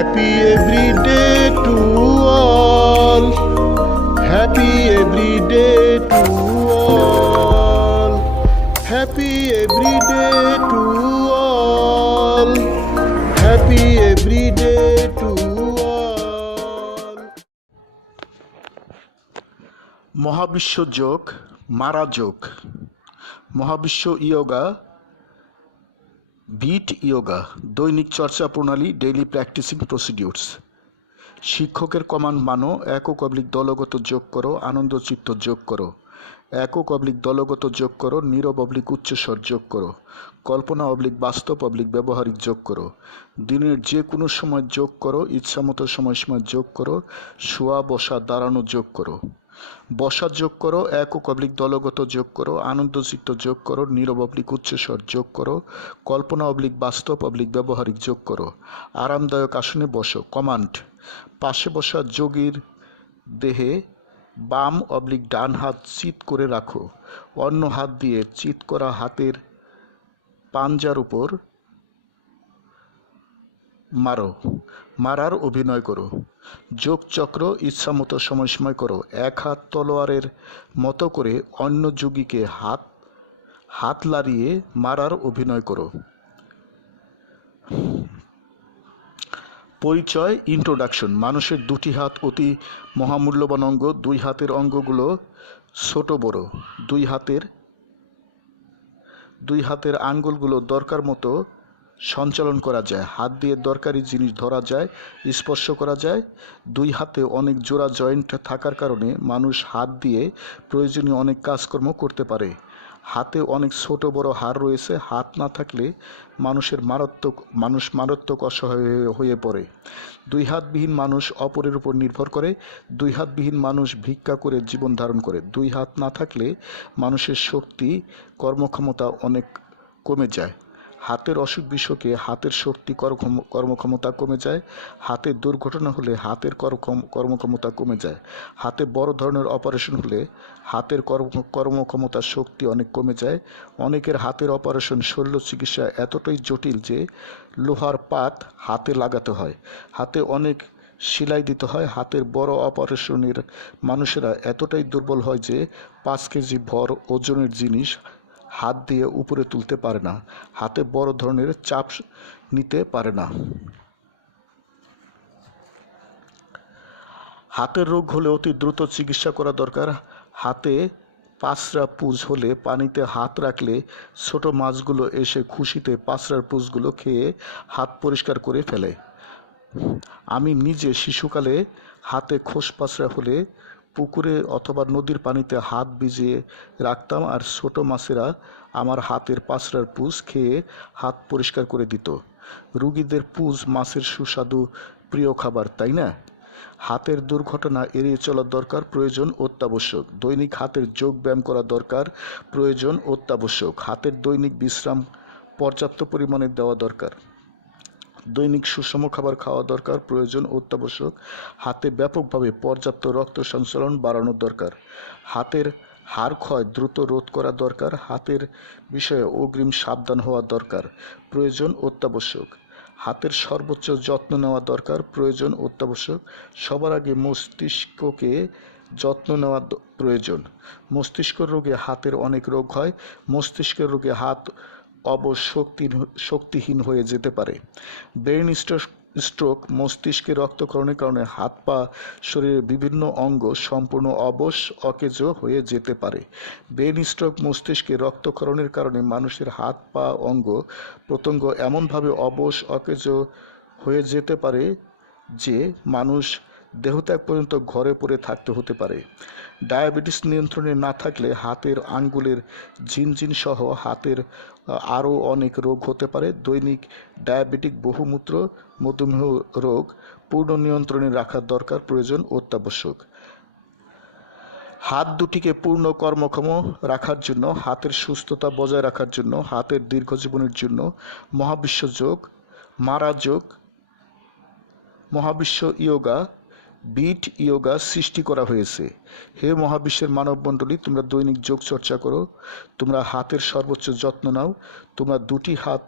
Happy every day to all. Happy every day to all. Happy every day to all. Happy every day to all. মহাবিশ্ব যোগ মারা যোগ মহাবিশ্ব yoga bit yoga দৈনিক চর্চা প্রণালী ডেইলি প্র্যাকটিসিং প্রসিডিউরস শিক্ষকের কমান্ড মানো একক অবলিক দলগত যোগ করো, আনন্দ চিত্ত যোগ করো। একক অবলিক দলগত যোগ করো, নীরব অবলিক উচ্চস্বর যোগ করো। কল্পনা অবলিক বাস্তব অবলিক ব্যবহারিক যোগ করো। দিনের যে কোনো সময় যোগ করো, ইচ্ছামতো সময় সময় যোগ করো, শোয়া, বসা, দাঁড়ানো যোগ করো। বসা যোগ করো, একক অবলিক দলগত যোগ করো আনন্দচিত্ত যোগ করো, নীরব অবলিক উচ্চস্বর যোগ করো, কল্পনা অবলিক বাস্তব অবলিক ব্যবহারিক যোগ করো। আরামদায়ক আসনে বসো, কমান্ড, পাশে বসা যোগীর দেহে বাম অবলিক ডান হাত চিত করে রাখো, অন্য হাত দিয়ে চিত করা হাতের পাঞ্জার উপর মারো, মারার অভিনয় করো। যোগ চক্র ইচ্ছামতো সময়সময় করো। এক হাত তলোয়ারের মতো করে অন্য যোগীকে হাত হাত লাড়িয়ে মারার অভিনয় করো। পরিচয় ইন্ট্রোডাকশন মানুষের দুটি হাত অতি মহামূল্যবান অঙ্গ, দুই হাতের অঙ্গগুলো ছোট বড়। দুই হাতের দুই হাতের আঙ্গুলগুলো দরকার মতো সঞ্চালন করা যায়। হাত দিয়ে দরকারি জিনিস ধরা যায়, স্পর্শ করা যায়। দুই হাতে অনেক জোড়া জয়েন্ট থাকার কারণে মানুষ হাত দিয়ে প্রয়োজনীয় অনেক কাজকর্ম করতে পারে। হাতে অনেক ছোট বড় হাড় রয়েছে। হাত না থাকলে মানুষের মারাত্মক, মানুষ মারাত্মক অসহায় হয়ে- হয়ে পড়ে। দুই হাতবিহীন মানুষ অপরের উপর নির্ভর করে। দুই হাতবিহীন মানুষ ভিক্ষা করে জীবন ধারণ করে। দুই হাত না থাকলে মানুষের শক্তি, কর্মক্ষমতা অনেক কমে যায়। হাতের অসুখ বিসুখে হাতের শক্তি কর্মক্ষম- কর্মক্ষমতা কমে যায় হাতের দুর্ঘটনা হলে হাতের কর্মক্ষম- কর্মক্ষমতা কমে যায়, হাতে বড় ধরনের অপারেশন হলে হাতের কর্ম কর্মক্ষমতার শক্তি অনেক কমে যায়, অনেকের হাতের অপারেশন শল্য চিকিৎসা এতটাই জটিল যে লোহার পাত হাতে লাগাতে হয়, হাতে অনেক সেলাই দিতে হয়, হাতের বড় অপারেশনের মানুষেরা এতটাই দুর্বল হয় যে পাঁচ কেজি ভর ওজনের জিনিস হাত দিয়ে উপরে তুলতে পারে না। হাতে বড় ধরনের চাপ নিতে পারে না। হাতের রোগ হলে অতি দ্রুত চিকিৎসা করা দরকার। হাতে পাঁচরা পুজ হলে পানিতে হাত রাখলে ছোট মাছগুলো এসে খুশিতে পাঁচরার পুজগুলো খেয়ে হাত পরিষ্কার করে ফেলে। আমি নিজে শিশুকালে হাতে খোস পাঁচরা হলে পুকুরে অথবা নদীর পানিতে হাত ভিজিয়ে রাখতাম আর ছোট মাছেরা আমার হাতের পাঁচরার পুজ খেয়ে হাত পরিষ্কার করে দিত। রুগীদের পুজ মাছের সুস্বাদু প্রিয় খাবার, তাই না? হাতের দুর্ঘটনা এড়িয়ে চলা দরকার প্রয়োজন অত্যাবশ্যক। দৈনিক হাতের যোগ ব্যায়াম করা দরকার প্রয়োজন অত্যাবশ্যক। হাতের দৈনিক বিশ্রাম পর্যাপ্ত পরিমাণে দেওয়া দরকার। দৈনিক সুষম খাবার খাওয়া দরকার, প্রয়োজন অত্যাবশ্যক। হাতে ব্যাপকভাবে পর্যাপ্ত রক্ত সঞ্চালন বাড়ানো দরকার। হাতের হাড় ক্ষয় দ্রুত রোধ করা দরকার। হাতের বিষয়ে অগ্রিম সাবধান হওয়া দরকার। প্রয়োজন অত্যাবশ্যক। হাতের সর্বোচ্চ যত্ন নেওয়া দরকার। প্রয়োজন অত্যাবশ্যক। সবার আগে মস্তিষ্ককে যত্ন নেওয়া প্রয়োজন। মস্তিষ্ক রোগে হাতের অনেক রোগ হয়। মস্তিষ্কের রোগে হাত অবশ শক্তি শক্তিহীন হয়ে যেতে পারে। ব্রেন স্ট্রোক মস্তিষ্কে রক্তকরণের কারণে হাত পা, শরীরের বিভিন্ন অঙ্গ সম্পূর্ণ অবশ, অকেজ হয়ে যেতে পারে। ব্রেন স্ট্রোক মস্তিষ্কে রক্তক্ষরণের কারণে মানুষের হাত পা, অঙ্গ প্রত্যঙ্গ এমনভাবে অবশ, অকেজ হয়ে যেতে পারে যে মানুষ দেহত্যাগ পর্যন্ত ঘরে পড়ে থাকতে হতে পারে। ডায়াবেটিস নিয়ন্ত্রণে না থাকলে হাতের আঙ্গুলের ঝিনঝিন সহ হাতের আরও অনেক রোগ হতে পারে। দৈনিক ডায়াবেটিক বহুমূত্র মধুমেহ রোগ পূর্ণ নিয়ন্ত্রণে রাখার দরকার, প্রয়োজন অত্যাবশ্যক। হাত দুটিকে পূর্ণ কর্মক্ষম রাখার জন্য, হাতের সুস্থতা বজায় রাখার জন্য, হাতের দীর্ঘজীবনের জন্য মহাবিশ্ব যোগ, মারা যোগ, মহাবিশ্ব ইয়োগা বিট ইয়োগা সৃষ্টি করা হয়েছে। হে মহাবিশ্বের মানবমণ্ডলী, তোমরা দৈনিক যোগ চর্চা করো। তোমরা হাতের সর্বোচ্চ যত্ন নাও। তোমরা দুটি হাত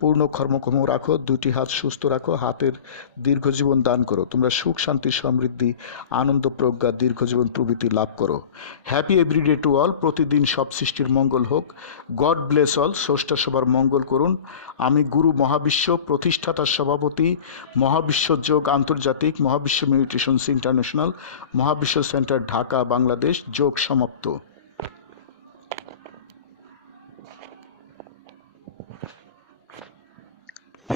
পূর্ণ কর্মক্ষম রাখো, দুটি হাত সুস্থ রাখো, হাতের দীর্ঘজীবন দান করো। তোমরা সুখ, শান্তি, সমৃদ্ধি, আনন্দ, প্রজ্ঞা, দীর্ঘজীবন প্রভৃতি লাভ করো। হ্যাপি এভরিডে টু অল প্রতিদিন সব সৃষ্টির মঙ্গল হোক। গড ব্লেস অল স্রষ্টা সবার মঙ্গল করুন। আমি গুরু মহাবিশ্ব প্রতিষ্ঠাতার সভাপতি, মহাবিশ্ব যোগ আন্তর্জাতিক, Mahabishwa meditations international, Mahabishwa centre Dhaka, Bangladesh. যোগ সমাপ্ত।